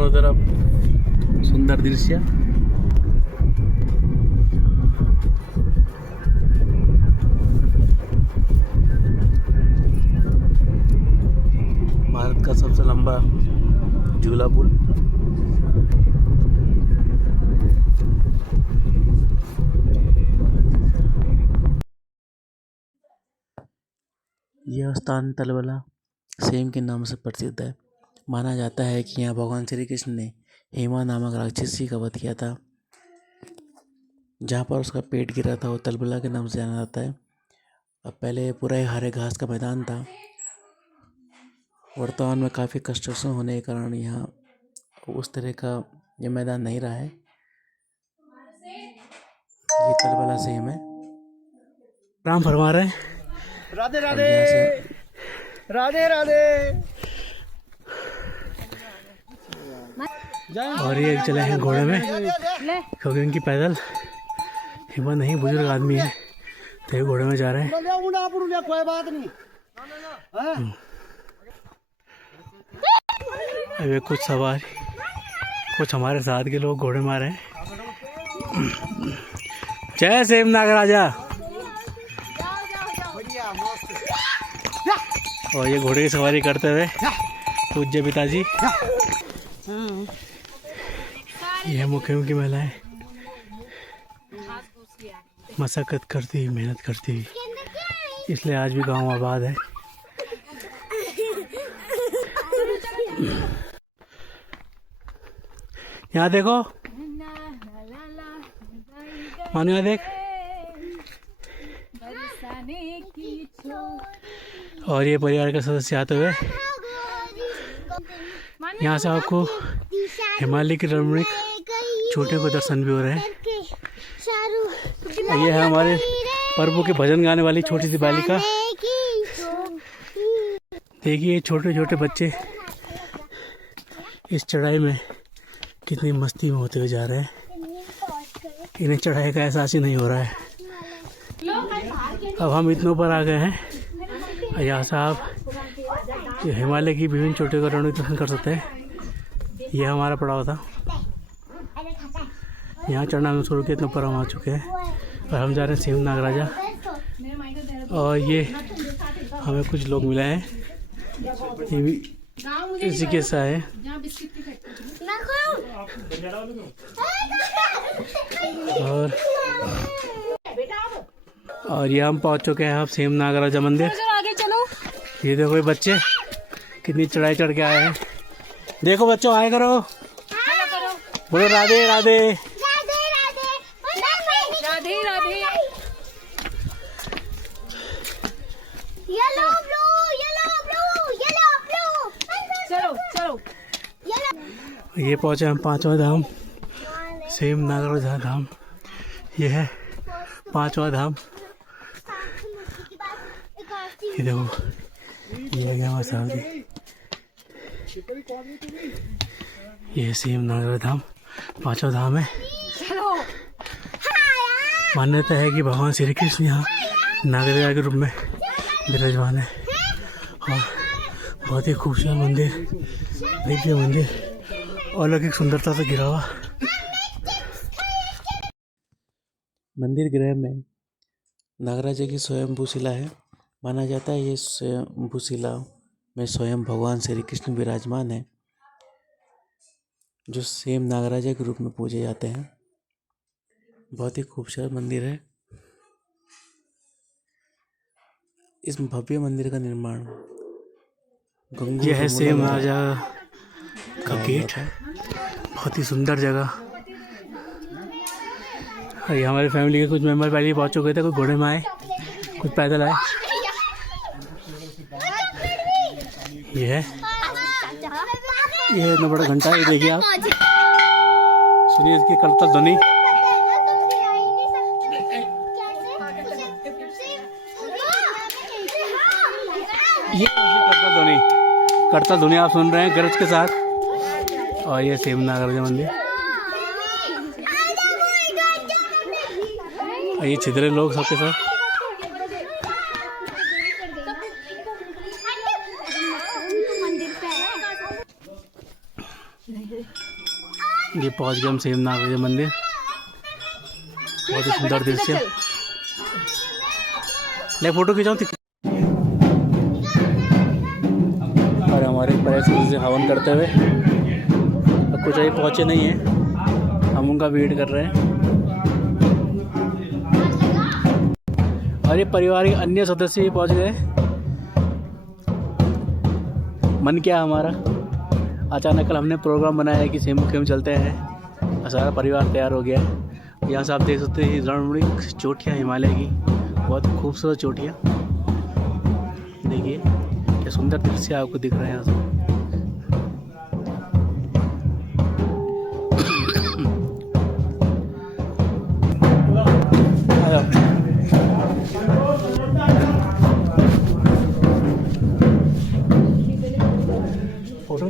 दोनों तरफ सुंदर दृश्य। भारत का सबसे लंबा झूला पुल। यह स्थान तलबला सेम के नाम से प्रसिद्ध है। माना जाता है कि यहाँ भगवान श्री कृष्ण ने हेमा नामक राक्षसी का वध किया था। जहाँ पर उसका पेट गिरा था वो तलबला के नाम से जाना जाता है। अब पहले पूरा ही हरे घास का मैदान था। वर्तमान में काफ़ी कंस्ट्रक्शन होने के कारण यहाँ उस तरह का ये मैदान नहीं रहा है। ये तलबला सेम है। राम फरमा रहे हैं राधे राधे राधे राधे। और ये चले हैं घोड़े में, क्योंकि उनकी पैदल हिम्मत नहीं, बुजुर्ग आदमी है तो ये घोड़े में जा रहे हैं। कोई बात नहीं। अभी कुछ सवार, कुछ हमारे साथ के लोग घोड़े मारे हैं। जय सेम नागराजा। और ये घोड़े की सवारी करते हुए पूज्य पिताजी। यह मुख्यमंत्री महिलाएं मशक्कत करती, मेहनत करती, इसलिए आज भी गांव आबाद है। यहाँ देखो मानो, यहाँ देख। और ये परिवार के सदस्य आते हुए यहाँ से आपको हिमालय की रमणीक चोटियों के दर्शन भी हो रहे हैं। ये है हमारे प्रभु के भजन गाने वाली छोटी सी बालिका। देखिए छोटे छोटे बच्चे इस चढ़ाई में कितनी मस्ती में होते हुए जा रहे हैं। इन्हें चढ़ाई का एहसास ही नहीं हो रहा है। अब हम इतने ऊपर आ गए हैं, यहाँ से आप हिमालय की विभिन्न चोटियों का रमणीक दर्शन कर सकते हैं। यह हमारा पड़ाव था। यहाँ चढ़ना हमने शुरू किया, इतने ऊपर हम आ चुके हैं और हम जा रहे हैं सेम नागराजा। और ये हमें कुछ लोग मिले हैं, ये भी इसी के साथ है। और ये हम पहुंच चुके हैं अब सेम नागराजा मंदिर। ये देखो ये बच्चे कितनी चढ़ाई चढ़ के आए हैं। देखो बच्चों, आए करो, बोलो Radhe Radhe Radhe Radhe. Yellow blue yellow blue yellow blue. चलो चलो। ये पहुंचे हम पांचवा धाम, सेम नागराजा धाम। ये है पांचवा धाम। ये देखो, ये गया हमारे सामने, ये सेम नागराजा धाम पांचवा धाम है। मान्यता है कि भगवान श्री कृष्ण यहाँ नागराजा के रूप में विराजमान है। और बहुत ही खूबसूरत मंदिर, दिव्य मंदिर, अलौकिक सुंदरता से घिरा हुआ मंदिर गृह में नागराजा की स्वयंभू शिला है। माना जाता है ये स्वयंभू शिला में स्वयं भगवान श्री कृष्ण विराजमान है, जो सेम नागराजा के रूप में पूजे जाते हैं। बहुत ही खूबसूरत मंदिर है। इस भव्य मंदिर का निर्माण यह है सेम नागराजा का गेट है। बहुत ही सुंदर जगह। ये हमारी फैमिली के कुछ मेंबर पहले ही पहुंच चुके थे। कुछ घोड़े में आए, कुछ पैदल आए। ये है इतना बड़ा घंटा, ये देखिए आप, सुनिए इसकी करतल ध्वनि। ये करतल ध्वनि आप सुन रहे हैं गरज के साथ। और ये सेम नागराजा मंदिर। ये छिद्रे लोग सबके साथ। ये पहुंच गए हम सेम नागराजा मंदिर। बहुत ही सुंदर दृश्य। ले फोटो खिंचाऊं। और हमारे प्रयास से हवन करते हुए अब कुछ अभी पहुंचे नहीं हैं, हम उनका वेट कर रहे हैं। और ये परिवार के अन्य सदस्य भी पहुंच गए। मन क्या हमारा, अचानक कल हमने प्रोग्राम बनाया है कि सेमुखी में चलते हैं, सारा परिवार तैयार हो गया है। यहाँ से आप देख सकते हैं रणमुड़ी चोटियाँ हिमालय की, बहुत खूबसूरत चोटियाँ। देखिए क्या सुंदर दृश्य आपको दिख रहे हैं यहाँ से। फोटो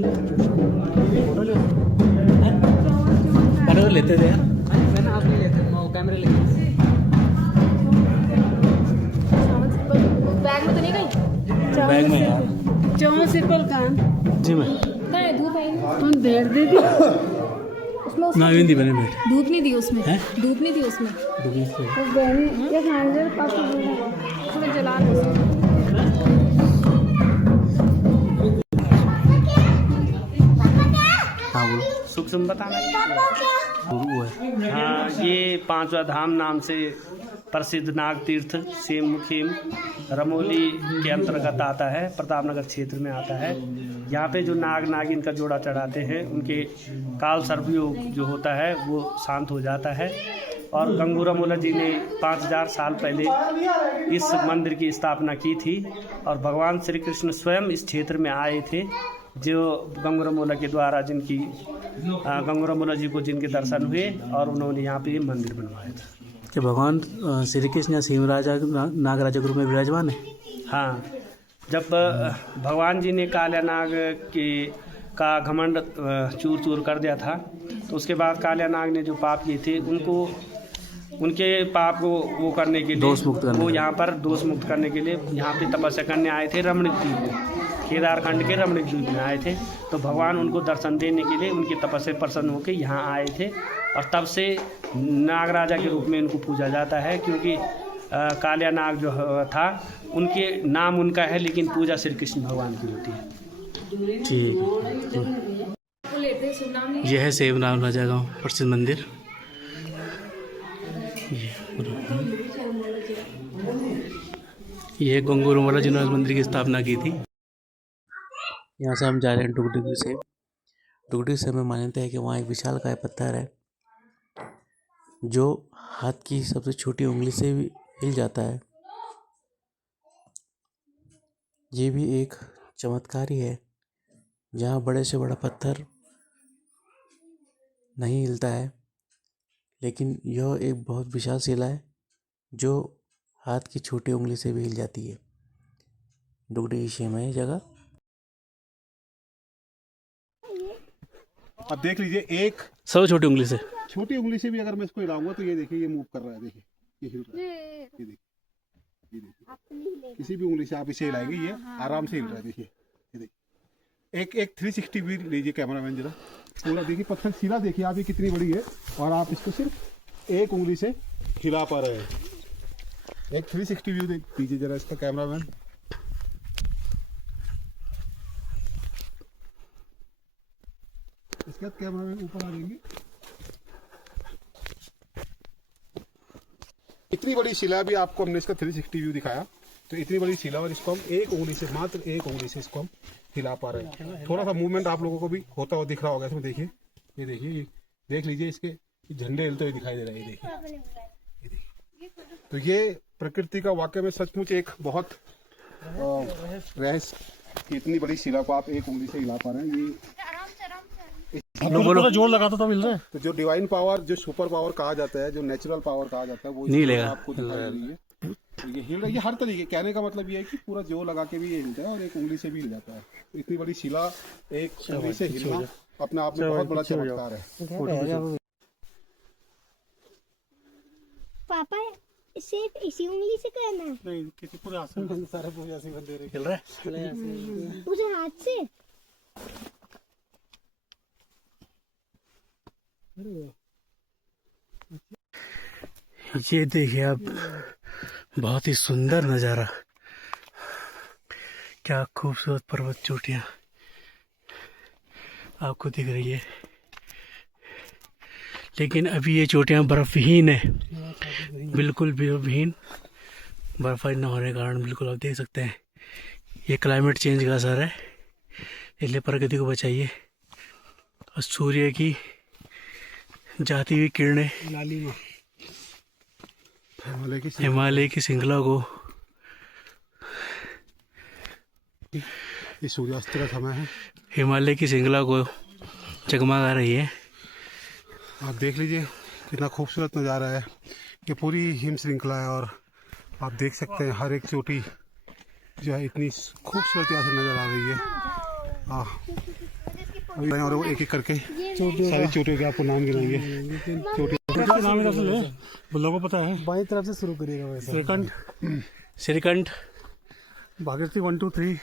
लेते थे यार, मैंने आप नहीं लेते, कैमरे लेते। बैग में तो नहीं गई? बैग में यार। चौन सिर्पल कान जी मैं कहाँ है? धूप है? तुम देर दे दी उसमें ना भी बने बैठ धूप नहीं दी उसमें। हैं? धूप नहीं दी उसमें। दुबई से ये हैंडल पापा थोड़ा जला लो। हाँ बोलो। सूक्ष्म बताना। वो है हाँ, ये पांचवा धाम नाम से प्रसिद्ध नाग तीर्थ सेमुखी रमोली के अंतर्गत आता है, प्रतापनगर क्षेत्र में आता है। यहाँ पे जो नाग नागिन का जोड़ा चढ़ाते हैं उनके काल सर्पयोग जो होता है वो शांत हो जाता है। और गंगू रमोला जी ने 5000 साल पहले इस मंदिर की स्थापना की थी और भगवान श्री कृष्ण स्वयं इस क्षेत्र में आए थे, जो गंगू रमोला के द्वारा जिनकी गंगू रमोला जी को जिनके दर्शन हुए और उन्होंने यहाँ पे मंदिर बनवाया था। कि भगवान श्री कृष्ण या सिंह राजा नागराजा ग्रुप में विराजमान है। हाँ, जब भगवान जी ने काल्या नाग का घमंड चूर चूर कर दिया था, तो उसके बाद काल्या नाग ने जो पाप किए थे उनके पाप को वो करने के लिए दोष मुक्त करने वो यहाँ पर दोष मुक्त करने के लिए यहाँ पे तपस्या करने आए थे। रमणीक द्वीप में, केदारखंड के रमणीक द्वीप में आए थे। तो भगवान उनको दर्शन देने के लिए उनकी तपस्या प्रसन्न होकर यहाँ आए थे और तब से नागराजा के रूप में इनको पूजा जाता है, क्योंकि काल्या नाग जो था उनके नाम उनका है, लेकिन पूजा श्री कृष्ण भगवान की होती है। ठीक है। यह है सेव राम राजा गाँव प्रसिद्ध मंदिर। यह गंगू रमोला जिन्होंने इस मंदिर की स्थापना की थी। यहाँ से हम जा रहे हैं डुगडुगी से। डुगडुगी से हमें मान्यता है कि वहाँ एक विशालकाय पत्थर है जो हाथ की सबसे छोटी उंगली से भी हिल जाता है। ये भी एक चमत्कार ही है, जहाँ बड़े से बड़ा पत्थर नहीं हिलता है, लेकिन यह एक बहुत विशाल शिला है जो हाथ की छोटी उंगली से भी हिल जाती है। डुगडुगी क्षेम है ये जगह। अब देख लीजिए, एक सब छोटी उंगली से, छोटी उंगली से भी अगर मैं इसको हिलाऊंगा तो ये देखिए, ये मूव कर रहा है। देखिए ये हिल रहा है, ये देखिए किसी भी उंगली से आप इसे हिलाएंगे ये आराम से हिल रहा है। देखिए ये देखिए, एक 360 व्यू लीजिए कैमरामैन जरा, पूरा देखिए पत्थर शिला देखिए आप, ये कितनी बड़ी है और आप इसको सिर्फ एक उंगली से हिला पा रहे हैं। एक 360 व्यू दीजिए जरा इसका कैमरामैन। इसके बाद कैमरामैन ऊपर आ जाएंगे। इतनी बड़ी शिला भी आपको हमने इसका 360 व्यू दिखाया, तो इतनी बड़ी शिला और इसको हम एक उंगली से, मात्र एक उंगली से इसको हम हिला पा रहे हैं। थोड़ा सा मूवमेंट आप लोगों को भी होता हुआ दिख रहा होगा इसमें। देखिए ये देखिए, ये देख लीजिए, इसके झंडे हिलते हुए दिखाई दे रहे हैं। ये देखिए, तो ये प्रकृति का वाकई में सचमुच एक बहुत रहस्य कि इतनी बड़ी शिला को आप एक उंगली से हिला पा रहे हैं। ये जोर लगाता तो मिल रहा है। तो जो डिवाइन पावर, जो सुपर पावर कहा जाता है, जो नेचुरल पावर कहा जाता है, वो नहीं लेगा। आपको दिखाई दे रही है। ये हिल रही है हर तरीके। कहने का मतलब ये है कि पूरा जोर लगा के भी ये हिलता है और एक उंगली से भी हिल जाता है। तो इतनी बड़ी शिला एक उंगली से हिलना अपने आप में बहुत बड़ा चमत्कार है। पापा सिर्फ इसी उंगली से करना है? नहीं, किसी पूरे आसन सारे पूरे ऐसे बंदे रहे हिल रहा है। उसे हाथ से? ये देखिए आप, बहुत ही सुंदर नज़ारा, क्या खूबसूरत पर्वत चोटियाँ आपको दिख रही है। लेकिन अभी ये चोटियाँ बर्फहीन है, बिल्कुल बर्फहीन, बर्फबारी न होने के कारण बिल्कुल आप देख सकते हैं ये क्लाइमेट चेंज का असर है। इसलिए प्रकृति को बचाइए और सूर्य की जाती हुई किरणें हिमालय की श्रृंखला को, ये सूर्यास्त का समय है, हिमालय की श्रृंखला को जगमगा रही है। आप देख लीजिए कितना खूबसूरत नज़ारा है। ये पूरी हिम श्रृंखला है और आप देख सकते हैं हर एक चोटी जो है इतनी खूबसूरत यहाँ से नज़र आ रही है। अभी और वो एक एक करके सारी चोटियों के आपको नाम गिनाएंगे। नाम इधर से ले, लोगों को पता है। बाई तरफ से शुरू करिएगा वैसे। श्रीकंठ, भागीरथी 1 2 3।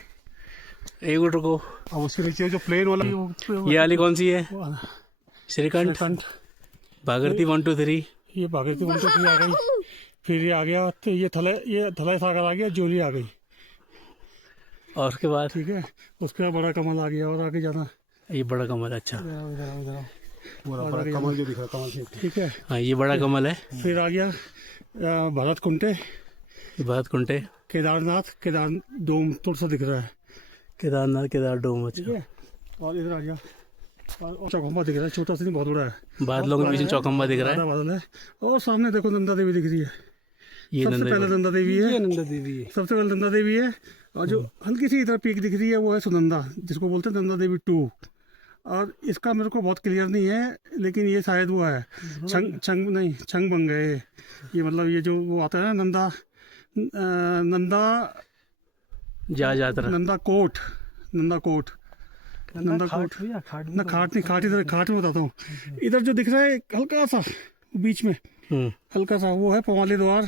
एक मिनट रुको, अब उसके नीचे जो प्लेन वाला ये वाली कौन सी है? श्रीकंठ, भागीरथी 1 2 3। ये भागीरथी 1 2 3 आ गई। फिर ये आ गया, तो ये थलाई सागर आ गया, जोली आ गई। और उसके बाद ठीक है, उसके बाद बड़ा कमल आ गया और आगे जाना। ये बड़ा कमल, अच्छा बड़ा कमल जो दिख रहा है, कमल शेप, ठीक है। हाँ, ये बड़ा कमल है। फिर आ गया भरत कुंटे, केदारनाथ डोम थोड़ा सा दिख रहा है, केदार डोम, अच्छा। ठीक है। और इधर आ गया और चौखंबा दिख रहा है, छोटा सा नहीं बहुत बड़ा है। बादलों के बीच में चौखंबा दिख रहा है। बादल है। और सामने देखो नंदा देवी दिख रही है। ये सबसे पहले नंदा देवी है, सबसे पहले नंदा देवी है। और जो हल्की सी इधर पीक दिख रही है वो है सुनंदा, जिसको बोलते हैं नंदा देवी 2। और इसका मेरे को बहुत क्लियर नहीं है, लेकिन ये शायद वो है छंग बन गए ये, मतलब ये जो वो आता है ना नंदा कोट ना खाट नहीं, खाट इधर, खाट में बताता हूँ। इधर जो दिख रहा है हल्का सा बीच में, हल्का सा, वो है पवाली द्वार,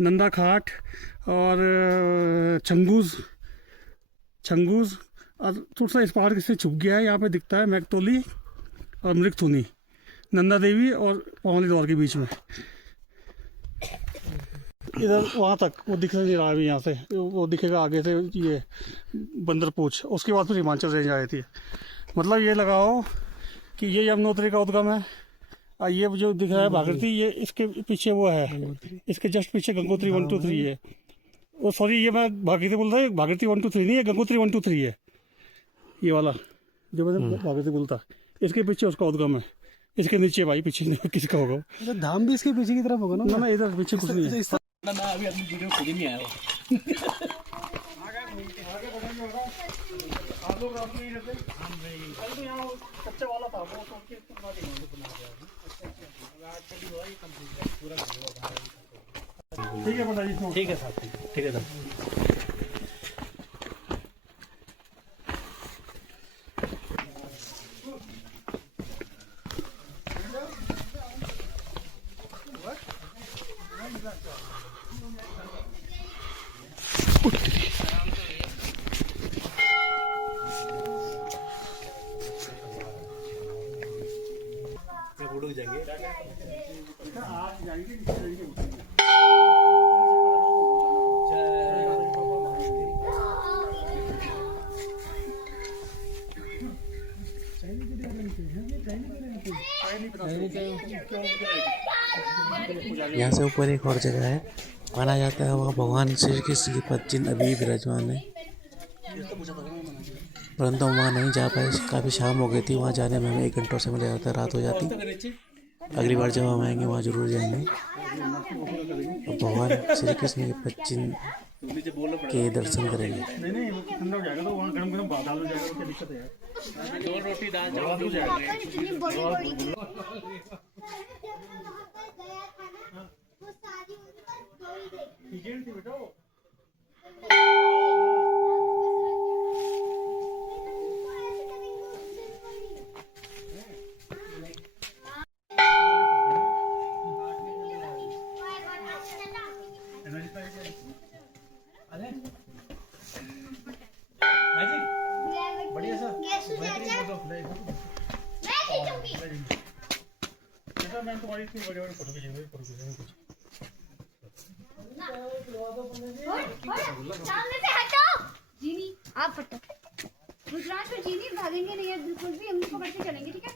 नंदा खाट और छंगूज। और थोड़ा सा इस पहाड़ से छुप गया है, यहाँ पे दिखता है मैकतोली और मृगथुनी, नंदा देवी और पवाली द्वार के बीच में। इधर वहाँ तक वो दिख नहीं रहा है यहाँ से, वो दिखेगा आगे से ये बंदरपूछ, उसके बाद फिर हिमाचल रेंज आई थी। मतलब ये लगाओ कि ये यमुनोत्री का उद्गम है। और ये जो दिख रहा है भागीरथी, ये इसके पीछे वो है, इसके जस्ट पीछे गंगोत्री 1 2 3 है। ओ सॉरी, ये मैं भागीरथी बोल रहा है, भागीरथी 1 2 3 नहीं है, गंगोत्री 1 2 3 है ये वाला जो मैंने भागीरथी बोलता। इसके पीछे उसका उद्गम है, इसके नीचे भाई पीछे किसका होगा, धाम भी इसके पीछे की तरफ होगा ना। इधर पीछे कुछ नहीं है। अभी अपनी वीडियो खुद ही नहीं आया ठीक है बताइए। ठीक है साहब, ठीक है साहब। यहाँ से ऊपर एक और जगह है, माना जाता है वहाँ भगवान श्री कृष्ण की पदचिन्ह अभी विराजमान है, परंतु हम वहाँ नहीं जा पाए, काफ़ी शाम हो गई थी। वहाँ जाने में हमें 1 घंटा समय लग जाता, रात हो जाती। अगली बार जब हम आएंगे वहाँ जरूर जाएंगे और भगवान श्री कृष्ण के पदचिन्ह के दर्शन करेंगे। रोटी दाल सामने से हटो। जीनी आप हटो। रुद्रांश और जीनी भागेंगे नहीं है बिल्कुल भी, हम पकड़ के चलेंगे, ठीक है?